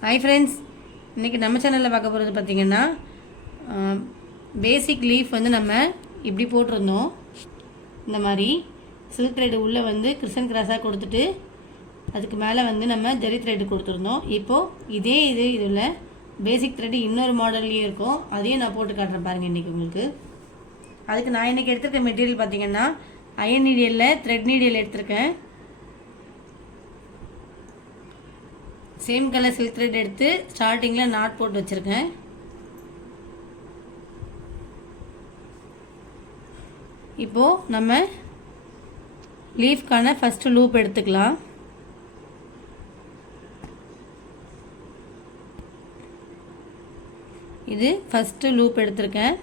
Hi friends, இன்றைக்கி நம்ம சேனலில் பார்க்க போகிறது பார்த்திங்கன்னா பேசிக் லீஃப் வந்து நம்ம இப்படி போட்டிருந்தோம். இந்த மாதிரி சில்க் த்ரெட் உள்ளே வந்து கிறிஸ்டன் கிராஸாக கொடுத்துட்டு அதுக்கு மேலே வந்து நம்ம ஜெரி த்ரெட் கொடுத்துருந்தோம். இப்போது இதே இதில் பேசிக் த்ரெட் இன்னொரு மாடல்லையும் இருக்கும். அதையும் நான் போட்டு காட்டுறேன் பாருங்கள் இன்றைக்கி உங்களுக்கு. அதுக்கு நான் இன்றைக்கி எடுத்துருக்க மெட்டீரியல் பார்த்திங்கன்னா அயன் நீடியலில் த்ரெட் நீடியல் எடுத்திருக்கேன். சேம் கலர் சில்க் த்ரெட் எடுத்து ஸ்டார்டிங்கில் நாட் போட்டு வச்சுருக்கேன். இப்போது நம்ம லீஃப்கான ஃபஸ்ட்டு லூப் எடுத்துக்கலாம். இது ஃபஸ்ட்டு லூப் எடுத்திருக்கேன்.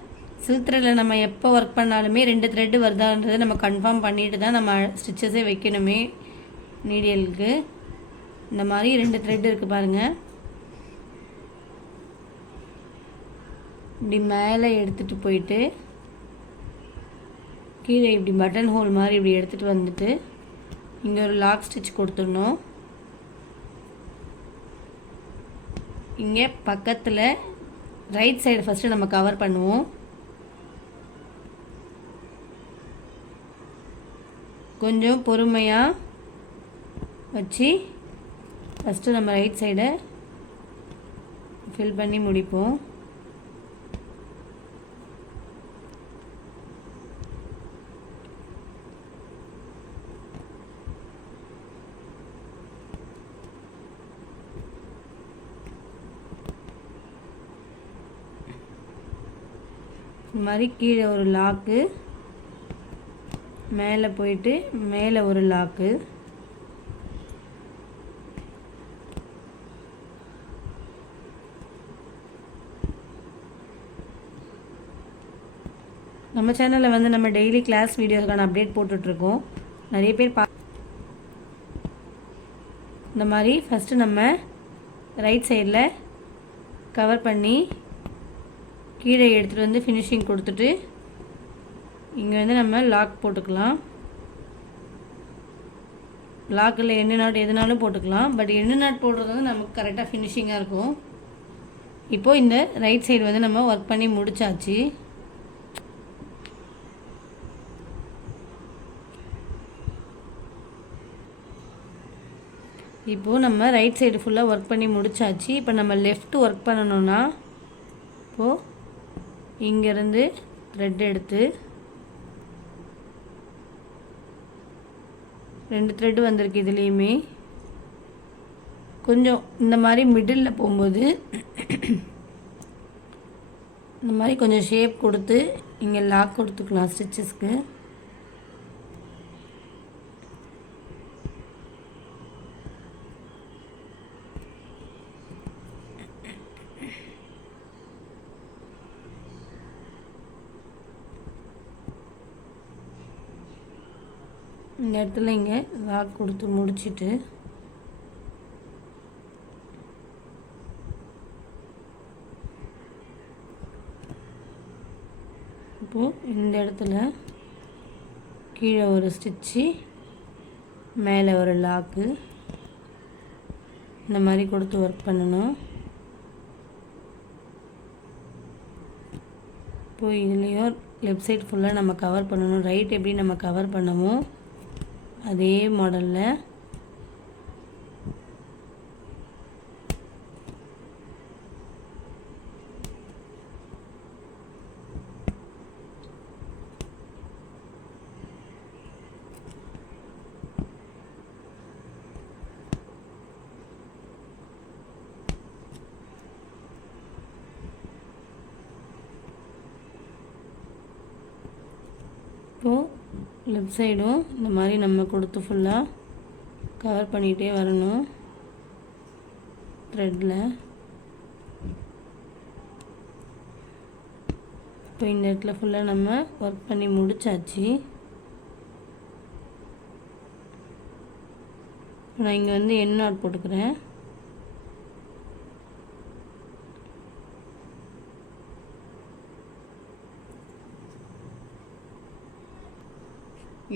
சில்க் த்ரெட்டில் நம்ம எப்போ ஒர்க் பண்ணாலுமே 2 த்ரெட்டு வருதான்றதை நம்ம கன்ஃபார்ம் பண்ணிட்டு தான் நம்ம ஸ்டிச்சஸே வைக்கணுமே. நீடியலுக்கு இந்த மாதிரி 2 த்ரெட் இருக்குது பாருங்கள். இப்படி மேலே எடுத்துகிட்டு போயிட்டு கீழே இப்படி பட்டன் ஹோல் மாதிரி இப்படி எடுத்துகிட்டு வந்துட்டு இங்கே ஒரு லாக் ஸ்டிச் கொடுத்துடணும். இங்கே பக்கத்தில் ரைட் சைடு ஃபஸ்ட்டு நம்ம கவர் பண்ணுவோம். கொஞ்சம் பொறுமையாக வச்சு ஃபஸ்ட்டு நம்ம ரைட் சைடை ஃபில் பண்ணி முடிப்போம். இந்த மாதிரி கீழே ஒரு லாக்கு, மேலே போயிட்டு மேலே ஒரு லாக்கு, நம்ம சேனலில் வந்து நம்ம டெய்லி கிளாஸ் வீடியோஸ்க்கான அப்டேட் போட்டுட்ருக்கோம். நிறைய பேர் இந்த மாதிரி ஃபஸ்ட்டு நம்ம ரைட் சைடில் கவர் பண்ணி கீழே எடுத்துகிட்டு வந்து ஃபினிஷிங் கொடுத்துட்டு இங்கே வந்து நம்ம லாக் போட்டுக்கலாம். லாக்கில் எண்ணெய் நாட் எதுனாலும் போட்டுக்கலாம். பட் எண்ணெய் நாட் போடுறது வந்து நமக்கு கரெக்டாக ஃபினிஷிங்காக இருக்கும். இப்போது இந்த ரைட் சைடு வந்து நம்ம ஒர்க் பண்ணி முடித்தாச்சு. இப்போது நம்ம ரைட் சைடு ஃபுல்லாக ஒர்க் பண்ணி முடித்தாச்சு. இப்போ நம்ம லெஃப்ட் ஒர்க் பண்ணணுன்னா இப்போது இங்கேருந்து த்ரெட் எடுத்து 2 த்ரெட் வந்திருக்கு. இதுலேயுமே கொஞ்சம் இந்த மாதிரி மிடில் போகும்போது இந்த மாதிரி கொஞ்சம் ஷேப் கொடுத்து இங்கே லாக் கொடுத்துக்கலாம் ஸ்டிச்சஸ்க்கு. இந்த இடத்துல இங்கே லாக் கொடுத்து முடிச்சுட்டு இப்போது இந்த இடத்துல கீழே ஒரு ஸ்டிச்சு, மேலே ஒரு லாக்கு, இந்த மாதிரி கொடுத்து ஒர்க் பண்ணணும். இப்போது இதுலேயும் லெஃப்ட் சைட் ஃபுல்லாக நம்ம கவர் பண்ணணும். ரைட் எப்படி நம்ம கவர் பண்ணமோ அதே மாடலில் இப்போது லெஃப்ட் சைடும் இந்த மாதிரி நம்ம கொடுத்து ஃபுல்லாக கவர் பண்ணிகிட்டே வரணும் த்ரெட்டில். இப்போ இந்த இடத்துல ஃபுல்லாக நம்ம ஒர்க் பண்ணி முடித்தாச்சு. நான் இங்கே வந்து எண்ட் நாட் போட்டுக்கிறேன்.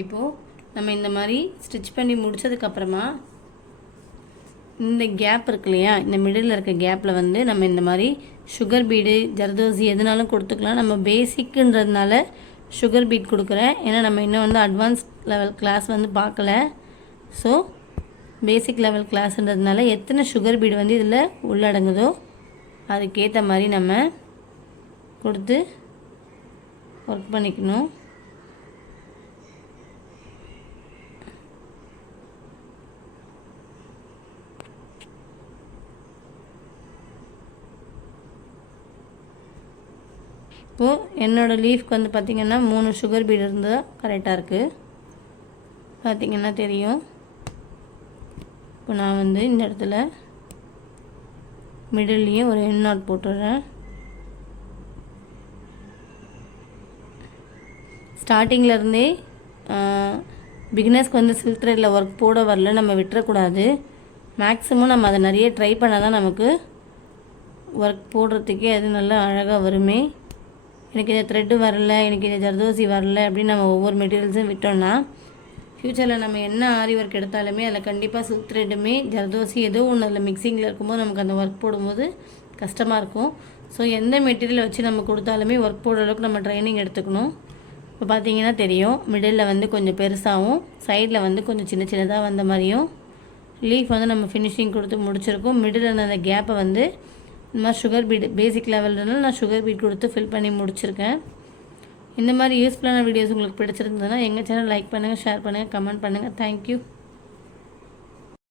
இப்போது நம்ம இந்த மாதிரி ஸ்டிச் பண்ணி முடிச்சதுக்கப்புறமா இந்த கேப் இருக்கு இல்லையா, இந்த மிடில் இருக்க கேப்பில் வந்து நம்ம இந்த மாதிரி சுகர் பீடு ஜர்தோசி எதுனாலும் கொடுத்துக்கலாம். நம்ம பேசிக்குன்றதுனால சுகர் பீட் கொடுக்குறேன், ஏன்னா நம்ம இன்னும் வந்து அட்வான்ஸ் லெவல் கிளாஸ் வந்து பார்க்கல. ஸோ பேசிக் லெவல் கிளாஸ்ன்றதுனால எத்தனை சுகர் பீடு வந்து இதில் உள்ளடங்குதோ அதுக்கேற்ற மாதிரி நம்ம கொடுத்து ஒர்க் பண்ணிக்கணும். இப்போது என்னோடய லீஃப்க்கு வந்து பார்த்திங்கன்னா 3 சுகர் பீடு இருந்தால் கரெக்டாக இருக்குது. பார்த்திங்கன்னா தெரியும். இப்போ நான் வந்து இந்த இடத்துல மிடில்லையும் ஒரு எண்ட் நாட் போட்டுடுறேன். ஸ்டார்டிங்லேருந்தே பிகினர்ஸ்க்கு வந்து சில்க் த்ரெட்டில் ஒர்க் போட வரல, நம்ம விட்டுறக்கூடாது. மேக்ஸிமம் நம்ம அதை நிறைய ட்ரை பண்ணால் தான் நமக்கு ஒர்க் போடுறதுக்கே அது நல்லா அழகாக வருமே. எனக்கு இந்த த்ரெட்டு வரல, எனக்கு இந்த ஜர்தோசி வரல அப்படின்னு நம்ம ஒவ்வொரு மெட்டீரியல்ஸும் விட்டோம்னா ஃப்யூச்சரில் நம்ம என்ன ஆரி ஒர்க் எடுத்தாலுமே அதில் கண்டிப்பாக சில்க் த்ரெட்டுமே ஜர்தோசி ஏதோ ஒன்று அதில் மிக்சிங்கில் இருக்கும்போது நமக்கு அந்த ஒர்க் போடும்போது கஷ்டமாக இருக்கும். ஸோ எந்த மெட்டீரியல் வச்சு நம்ம கொடுத்தாலுமே ஒர்க் போடுற அளவுக்கு நம்ம ட்ரைனிங் எடுத்துக்கணும். இப்போ பார்த்தீங்கன்னா தெரியும், மிடில் வந்து கொஞ்சம் பெருசாகவும் சைடில் வந்து கொஞ்சம் சின்ன சின்னதாக வந்த மாதிரியும் லீஃப் வந்து நம்ம ஃபினிஷிங் கொடுத்து முடிச்சிருக்கோம். மிடில் அந்த கேப்பை வந்து இந்த மாதிரி சுகர் பீட் பேசிக் லெவல்னால நான் சுகர் பீட் கொடுத்து ஃபில் பண்ணி முடிச்சிருக்கேன். இந்த மாதிரி யூஸ்ஃபுல்லான வீடியோஸ் உங்களுக்கு பிடிச்சிருந்ததுன்னா எங்கள் சேனல் லைக் பண்ணுங்கள், ஷேர் பண்ணுங்கள், கமெண்ட் பண்ணுங்கள். தேங்க்யூ.